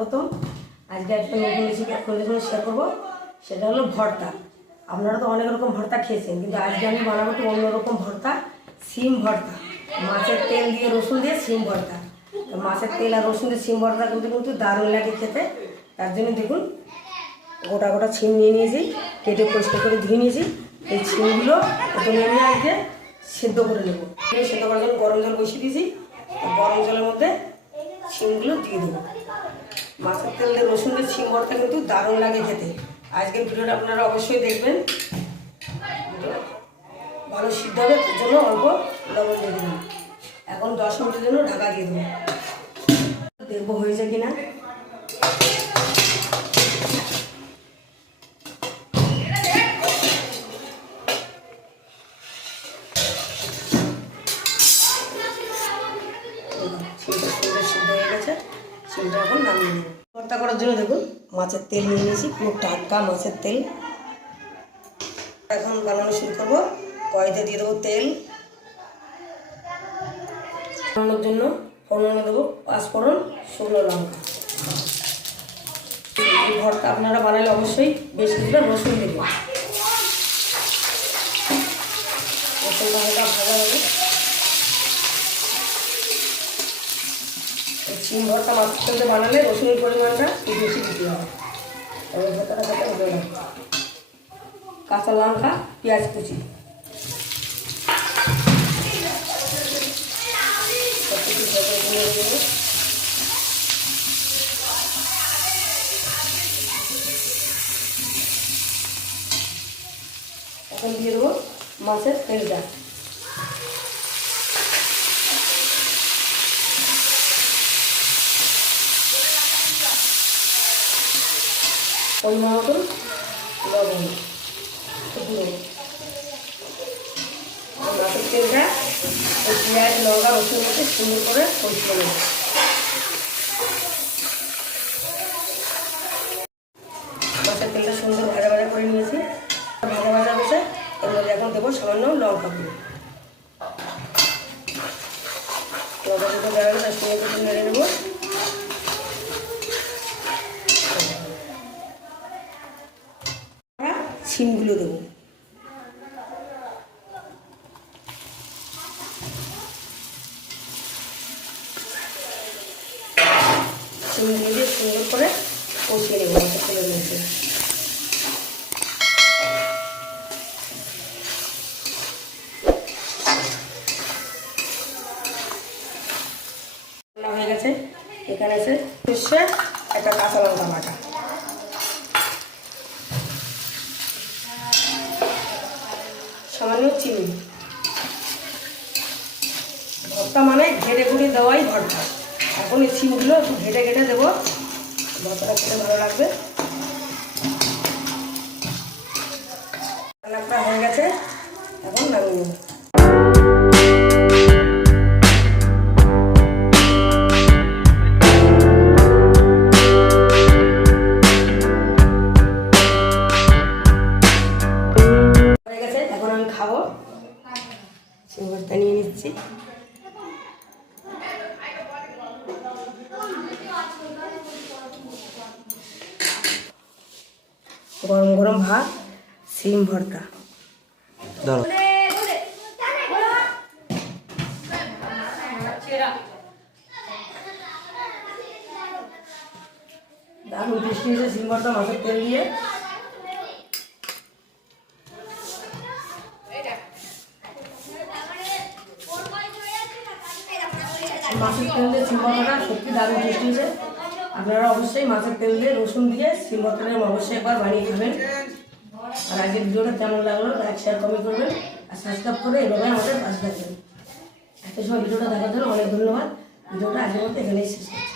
নতুন রেসিপি আপনাদের সঙ্গে শেয়ার করব। সেটা হলো ভর্তা। আপনারা তো অনেক রকম ভর্তা খেয়েছেন, কিন্তু আজকে আমি বানাবো একটু অন্যরকম ভর্তা সিম ভর্তা। মাছের তেল দিয়ে রসুন দিয়ে সিম ভর্তা। তো মাছের তেল আর রসুন দিয়ে সিম ভর্তা কিন্তু কিন্তু দারুণ লাগে খেতে। তার জন্য দেখুন, গোটা গোটা ছিম নিয়ে নিয়েছি, কেটে পরিষ্কার করে ধুয়ে নিয়েছি। এই ছিমগুলো প্রথমে আমি আজকে সেদ্ধ করে নেব। সেদ্ধ করার জন্য গরম জল বসিয়ে দিয়েছি। গরম জলের মধ্যে ছিমগুলো দিয়ে দেবো। মাছের তেল দিয়ে রসুন দিয়ে কিন্তু দারুণ লাগে খেতে। আজকের ভিডিওটা আপনারা অবশ্যই দেখবেন। ভালো সিদ্ধ হবে, তার জন্য অল্প লবণ দিয়ে দেবেন এখন দশ মিনিটের জন্য ঢাকা দিয়ে দেবো। দেখব হয়েছে কিনা? সিমটা এখন নামিয়ে নেব। ভর্তা করার জন্য দেখুন মাছের তেল নিয়ে নিয়েছি, পুরো টাটকা মাছের তেল। এখন বানানো শুরু করব। কড়াইতে দিয়ে দেবো তেল। বানানোর জন্য ফোড়নে দেবো পাঁচফোড়ন, শুকনো লঙ্কা। ভর্তা আপনারা বানালে অবশ্যই বেশি করে রসুন দেবেন হালকা ভাজা হবে সিম ভর্তা মাছ তেলতে বানালে রসুনের পরিমাণটা একটু বেশি দিতে হবে। তবে ভর্তাটা খেতে ভালো লাগে কাঁচা লঙ্কা, পেঁয়াজ কুচি। এখন দিয়ে দেবো মাছের তেলটা পরিমাণ মতন লবণ। মাছের তেলটা ওই পেঁয়াজ, লঙ্কা, রসুন মধ্যে সুন্দর করে পরিষ্কার মাছের তেলটা সুন্দর ভাজা ভাজা করে নিয়েছি। ভাজা ভাজা হয়েছে এর মধ্যে এখন দেবো সামান্য লঙ্কা গুঁড়ো। লঙ্কা গুঁড়ো দেওয়া গেলে তার নেড়ে নেব। সিমগুলো দেবো। সুন্দর করে নেব হয়ে গেছে এখানে আছে সর্ষে একটা কাঁচা লঙ্কা বাটা। সামান্য চিনি। ভর্তা মানে ঘেটে ঘুরে দেওয়াই ভর্তা। এখন এই সিমগুলো একটু ঘেটে ঘেটে দেবো। ভর্তাটা খেতে ভালো লাগবে। রান্না করা হয়ে গেছে। নিয়ে গরম গরম ভাত সিম ভর্তা। ধরো। দারুণ টেস্টি হয়েছে সিম ভর্তা মাছের তেল দিয়ে। মাছের তেল দিয়ে সিম ভর্তাটা সত্যি দারুণ টেস্টি হয়েছে। আপনারা অবশ্যই মাছের তেল দিয়ে রসুন দিয়ে সিম ভর্তাটা অবশ্যই একবার বানিয়ে খাবেন। আর আগের ভিডিওটা কেমন লাগল লাইক শেয়ার কমেন্ট করবেন আর সাবস্ক্রাইব করে এভাবে আমাদের পাশে থাকবেন। এত সময় ভিডিওটা দেখার জন্য অনেক ধন্যবাদ। ভিডিওটা আজকের মতো এখানেই শেষ করছি।